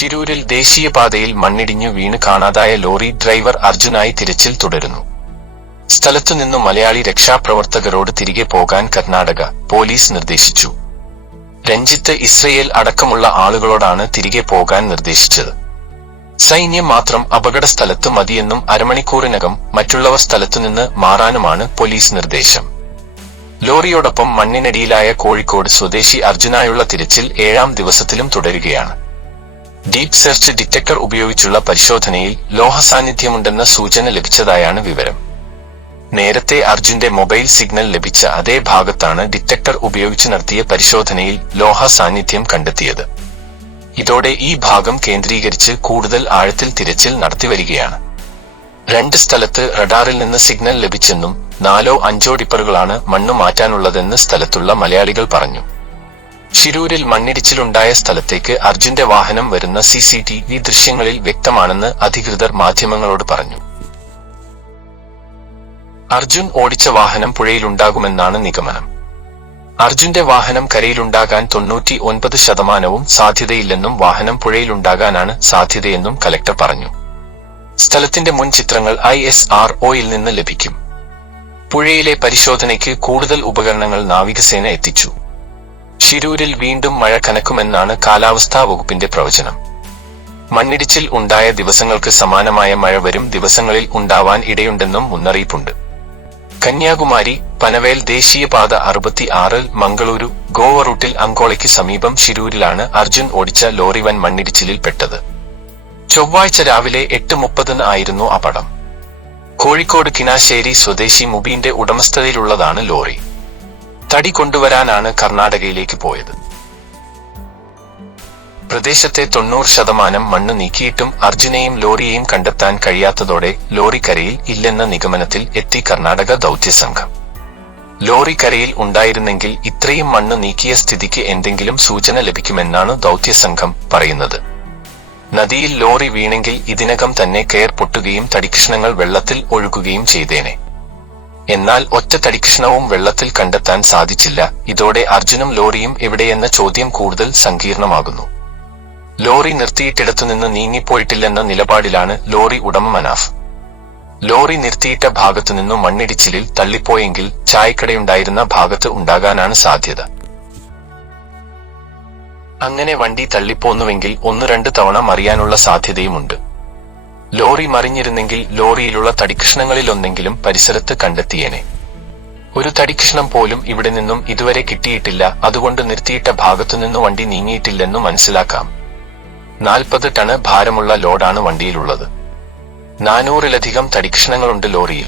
ഷിരൂരിൽ ദേശീയപാതയിൽ മണ്ണിടിഞ്ഞു വീണ് കാണാതായ ലോറി ഡ്രൈവർ അർജുനായി തിരച്ചിൽ തുടരുന്നു. സ്ഥലത്തുനിന്നു മലയാളി രക്ഷാപ്രവർത്തകരോട് തിരികെ പോകാൻ കർണാടക പോലീസ് നിർദ്ദേശിച്ചു. രഞ്ജിത്ത് ഇസ്രയേൽ അടക്കമുള്ള ആളുകളോടാണ് തിരികെ പോകാൻ നിർദ്ദേശിച്ചത്. സൈന്യം മാത്രം അപകട സ്ഥലത്ത് മതിയെന്നും അരമണിക്കൂറിനകം മറ്റുള്ളവർ സ്ഥലത്തുനിന്ന് മാറാനുമാണ് പോലീസ് നിർദ്ദേശം. ലോറിയോടൊപ്പം മണ്ണിനടിയിലായ കോഴിക്കോട് സ്വദേശി അർജുനായുള്ള തിരച്ചിൽ ഏഴാം ദിവസത്തിലും തുടരുകയാണ്. ഡീപ് സെർച്ച് ഡിറ്റക്ടർ ഉപയോഗിച്ചുള്ള പരിശോധനയിൽ ലോഹ സാന്നിധ്യമുണ്ടെന്ന സൂചന ലഭിച്ചതായാണ് വിവരം. നേരത്തെ അർജുന്റെ മൊബൈൽ സിഗ്നൽ ലഭിച്ച അതേ ഭാഗത്താണ് ഡിറ്റക്ടർ ഉപയോഗിച്ച് നടത്തിയ പരിശോധനയിൽ ലോഹ സാന്നിധ്യം കണ്ടെത്തിയത്. ഇതോടെ ഈ ഭാഗം കേന്ദ്രീകരിച്ച് കൂടുതൽ ആഴത്തിൽ തിരച്ചിൽ നടത്തിവരികയാണ്. രണ്ട് സ്ഥലത്ത് റഡാറിൽ നിന്ന് സിഗ്നൽ ലഭിച്ചെന്നും നാലോ അഞ്ചോ ടിപ്പറുകളാണ് മണ്ണ് മാറ്റാനുള്ളതെന്ന് സ്ഥലത്തുള്ള മലയാളികൾ പറഞ്ഞു. ഷിരൂരിൽ മണ്ണിടിച്ചിലുണ്ടായ സ്ഥലത്തേക്ക് അർജുന്റെ വാഹനം വരുന്ന സി സി ടി വി ദൃശ്യങ്ങളിൽ വ്യക്തമാണെന്ന് അധികൃതർ മാധ്യമങ്ങളോട് പറഞ്ഞു. അർജുൻ ഓടിച്ച വാഹനം പുഴയിലുണ്ടാകുമെന്നാണ് നിഗമനം. അർജുന്റെ വാഹനം കരയിലുണ്ടാകാൻ തൊണ്ണൂറ്റി ഒൻപത് ശതമാനവും സാധ്യതയില്ലെന്നും വാഹനം പുഴയിലുണ്ടാകാനാണ് സാധ്യതയെന്നും കലക്ടർ പറഞ്ഞു. സ്ഥലത്തിന്റെ മുൻ ചിത്രങ്ങൾ ഐ എസ് ആർ ഒയിൽ നിന്ന് ലഭിക്കും. പുഴയിലെ പരിശോധനയ്ക്ക് കൂടുതൽ ഉപകരണങ്ങൾ നാവികസേന എത്തിച്ചു. ഷിരൂരിൽ വീണ്ടും മഴ കനക്കുമെന്നാണ് കാലാവസ്ഥാ വകുപ്പിന്റെ പ്രവചനം. മണ്ണിടിച്ചിൽ ഉണ്ടായ ദിവസങ്ങൾക്ക് സമാനമായ മഴ വരും ദിവസങ്ങളിൽ ഉണ്ടാവാൻ ഇടയുണ്ടെന്നും മുന്നറിയിപ്പുണ്ട്. കന്യാകുമാരി പനവേൽ ദേശീയപാത അറുപത്തി ആറിൽ മംഗളൂരു ഗോവ റൂട്ടിൽ അങ്കോളയ്ക്ക് സമീപം ഷിരൂരിലാണ് അർജുൻ ഓടിച്ച ലോറി വൻ മണ്ണിടിച്ചിലിൽ പെട്ടത്. ചൊവ്വാഴ്ച രാവിലെ എട്ട് മുപ്പതിന് ആയിരുന്നു അപകടം. കോഴിക്കോട് കിനാശ്ശേരി സ്വദേശി മുബീന്റെ ഉടമസ്ഥതയിലുള്ളതാണ് ലോറി. തടി കൊണ്ടുവരാനാണ് കർണാടകയിലേക്ക് പോയത്. പ്രദേശത്തെ തൊണ്ണൂറ് ശതമാനം മണ്ണ് നീക്കിയിട്ടും അർജുനെയും ലോറിയെയും കണ്ടെത്താൻ കഴിയാത്തതോടെ ലോറിക്കരയിൽ ഇല്ലെന്ന നിഗമനത്തിൽ എത്തി കർണാടക ദൗത്യസംഘം ലോറിക്കരയിൽ കരയിൽ ഉണ്ടായിരുന്നെങ്കിൽ ഇത്രയും മണ്ണ് നീക്കിയ സ്ഥിതിക്ക് എന്തെങ്കിലും സൂചന ലഭിക്കുമെന്നാണ് ദൗത്യസംഘം പറയുന്നത്. നദിയിൽ ലോറി വീണെങ്കിൽ ഇതിനകം തന്നെ കയർ പൊട്ടുകയും തടിക്കഷ്ണങ്ങൾ വെള്ളത്തിൽ ഒഴുകുകയും ചെയ്തേനെ. എന്നാൽ ഒറ്റ തടിക്ഷണവും വെള്ളത്തിൽ കണ്ടെത്താൻ സാധിച്ചില്ല. ഇതോടെ അർജുനും ലോറിയും എവിടെയെന്ന ചോദ്യം കൂടുതൽ സങ്കീർണമാകുന്നു. ലോറി നിർത്തിയിട്ടിടത്തുനിന്ന് നീങ്ങിപ്പോയിട്ടില്ലെന്ന നിലപാടിലാണ് ലോറി ഉടമ മനാഫ്. ലോറി നിർത്തിയിട്ട ഭാഗത്തുനിന്നു മണ്ണിടിച്ചിലിൽ തള്ളിപ്പോയെങ്കിൽ ചായക്കടയുണ്ടായിരുന്ന ഭാഗത്ത് ഉണ്ടാകാനാണ് സാധ്യത. അങ്ങനെ വണ്ടി തള്ളിപ്പോന്നുവെങ്കിൽ ഒന്ന് രണ്ട് തവണ മറിയാനുള്ള സാധ്യതയുമുണ്ട്. ലോറി മറിഞ്ഞിരുന്നെങ്കിൽ ലോറിയിലുള്ള തടിക്കഷ്ണങ്ങളിലൊന്നെങ്കിലും പരിസരത്ത് കണ്ടെത്തിയേനെ. ഒരു തടിക്കഷ്ണം പോലും ഇവിടെ നിന്നും ഇതുവരെ കിട്ടിയിട്ടില്ല. അതുകൊണ്ട് നിർത്തിയിട്ട ഭാഗത്തുനിന്ന് വണ്ടി നീങ്ങിയിട്ടില്ലെന്നു മനസ്സിലാക്കാം. നാൽപ്പത് ടണ് ഭാരമുള്ള ലോഡാണ് വണ്ടിയിലുള്ളത്. നാനൂറിലധികം തടിക്കഷ്ണങ്ങളുണ്ട് ലോറിയിൽ.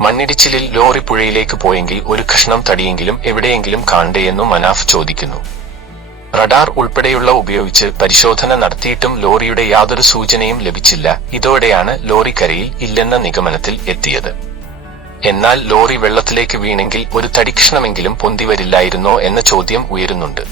മണ്ണിടിച്ചിലിൽ ലോറി പുഴയിലേക്ക് പോയെങ്കിൽ ഒരു കഷ്ണം തടിയെങ്കിലും എവിടെയെങ്കിലും കാണണ്ടേയെന്നു മനാഫ് ചോദിക്കുന്നു. റഡാർ ഉൾപ്പെടെയുള്ള ഉപയോഗിച്ച് പരിശോധന നടത്തിയിട്ടും ലോറിയുടെ യാതൊരു സൂചനയും ലഭിച്ചില്ല. ഇതോടെയാണ് ലോറി കരയിൽ ഇല്ലെന്ന നിഗമനത്തിൽ എത്തിയത്. എന്നാൽ ലോറി വെള്ളത്തിലേക്ക് വീണെങ്കിൽ ഒരു തടിക്ഷണമെങ്കിലും പൊന്തിവരില്ലായിരുന്നോ എന്ന ചോദ്യം ഉയരുന്നുണ്ട്.